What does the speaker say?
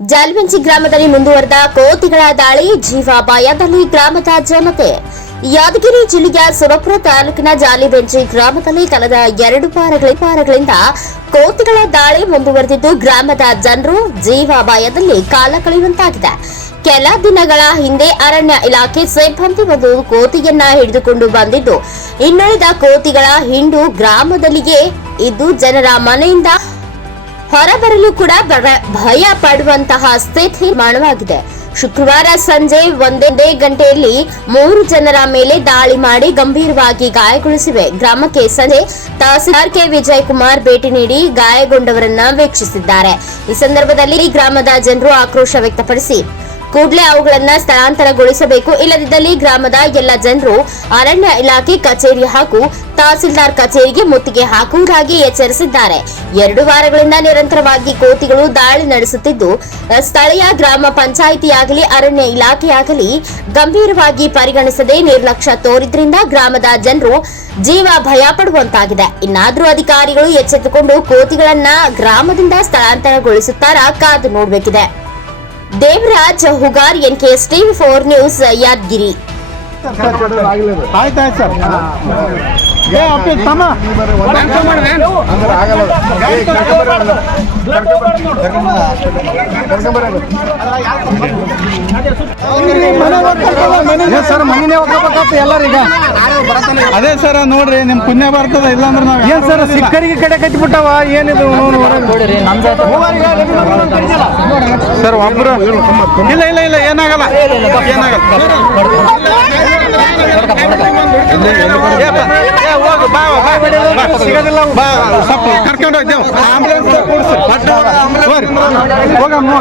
ಜಾಲ್ವೆಂಚಿ ಗ್ರಾಮದಲ್ಲಿ ಮುಂದುವರೆದ ಕೋತಿಗಳ ದಾಳಿ, ಜೀವಾಪಾಯದಲ್ಲಿ ಗ್ರಾಮದ ಜನತೆ. ಯಾದಗಿರಿ ಜಿಲ್ಲೆಯ ಸುರಪುರ ತಾಲೂಕಿನ ಜಾಲಿಬೆಂಚಿ ಗ್ರಾಮದಲ್ಲಿ ಕಳೆದ 2 ವಾರಗಳಿಂದ ಕೋತಿಗಳ ದಾಳಿ ಮುಂದುವರೆದಿದ್ದು ಗ್ರಾಮದ ಜನರು ಜೀವಾಪಾಯದಲ್ಲಿ ಕಾಲ ಕಳೆಯುವಂತಾಗಿದೆ. ಕೆಲ ದಿನಗಳ ಹಿಂದೆ ಅರಣ್ಯ ಇಲಾಖೆ ಸಿಬ್ಬಂದಿ ಒಂದು ಕೋತಿಯನ್ನ ಹಿಡಿದುಕೊಂಡು ಬಂದಿದ್ದು, ಇನ್ನುಳಿದ ಕೋತಿಗಳ ಹಿಂಡು ಗ್ರಾಮದಲ್ಲಿಯೇ ಇದ್ದು ಜನರ ಮನೆಯಿಂದ ಹೊರಬರಲು ಕೂಡ ಭಯ ಪಡುವಂತಹ ಸ್ಥಿತಿ ನಿರ್ಮಾಣವಾಗಿದೆ. ಶುಕ್ರವಾರ ಸಂಜೆ 1 ಗಂಟೆಯಲ್ಲಿ 3 ಜನರ ಮೇಲೆ ದಾಳಿ ಮಾಡಿ ಗಂಭೀರವಾಗಿ ಗಾಯಗೊಳಿಸಿವೆ. ಗ್ರಾಮಕ್ಕೆ ಸಂಜೆ ತಹಸೀಲ್ದಾರ್ ಕೆ ವಿಜಯ್ ಕುಮಾರ್ ಭೇಟಿ ನೀಡಿ ಗಾಯಗೊಂಡವರನ್ನ ವೀಕ್ಷಿಸಿದ್ದಾರೆ. ಈ ಸಂದರ್ಭದಲ್ಲಿ ಗ್ರಾಮದ ಜನರು ಆಕ್ರೋಶ ವ್ಯಕ್ತಪಡಿಸಿ ಕೂಡಲೇ ಅವುಗಳನ್ನು ಸ್ಥಳಾಂತರಗೊಳಿಸಬೇಕು, ಇಲ್ಲದಿದ್ದಲ್ಲಿ ಗ್ರಾಮದ ಎಲ್ಲ ಜನರು ಅರಣ್ಯ ಇಲಾಖೆ ಕಚೇರಿ ಹಾಗೂ ತಹಸೀಲ್ದಾರ್ ಕಚೇರಿಗೆ ಮುತ್ತಿಗೆ ಹಾಕುವುದಾಗಿ ಎಚ್ಚರಿಸಿದ್ದಾರೆ. 2 ವಾರಗಳಿಂದ ನಿರಂತರವಾಗಿ ಕೋತಿಗಳು ದಾಳಿ ನಡೆಸುತ್ತಿದ್ದು, ಸ್ಥಳೀಯ ಗ್ರಾಮ ಪಂಚಾಯಿತಿಯಾಗಲಿ ಅರಣ್ಯ ಇಲಾಖೆಯಾಗಲಿ ಗಂಭೀರವಾಗಿ ಪರಿಗಣಿಸದೆ ನಿರ್ಲಕ್ಷ್ಯ ತೋರಿದ್ರಿಂದ ಗ್ರಾಮದ ಜನರು ಜೀವ ಭಯ ಪಡುವಂತಾಗಿದೆ. ಇನ್ನಾದರೂ ಅಧಿಕಾರಿಗಳು ಎಚ್ಚೆತ್ತುಕೊಂಡು ಕೋತಿಗಳನ್ನ ಗ್ರಾಮದಿಂದ ಸ್ಥಳಾಂತರಗೊಳಿಸುತ್ತಾರಾ ಕಾದು ನೋಡಬೇಕಿದೆ. Devaraj Hugar, NKS TV 4 news, Yadgir. ಆಯ್ತಾಯ್ತು ಸರ್. ಸರ್ ಮನೆನೇ ಹೋಗ್ಬೇಕಾಗ್ತದೆ ಎಲ್ಲರೀಗ. ಅದೇ ಸರ್ ನೋಡ್ರಿ ನಿಮ್ ಪುಣ್ಯ ಬರ್ತದ, ಇಲ್ಲಾಂದ್ರೆ ನಾವ್ ಏನ್ ಸರ್ ಸಿಕ್ಕರಿಗೆ ಕಡೆ ಕಟ್ಟಿಬಿಟ್ಟವ. ಏನಿದು ಸರ್ ಒಬ್ರು ಇಲ್ಲ ಇಲ್ಲ ಇಲ್ಲ ಏನಾಗಲ್ಲ ಸಿಗೋದಿಲ್ಲ. ಸ್ವಲ್ಪ ಕರ್ಕೊಂಡು ಹೋಗ್ತೇವೆ, ಆಂಬುಲೆನ್ಸ್ ಕೂಡಿಸಿ ಹೋಗಮ್ಮ.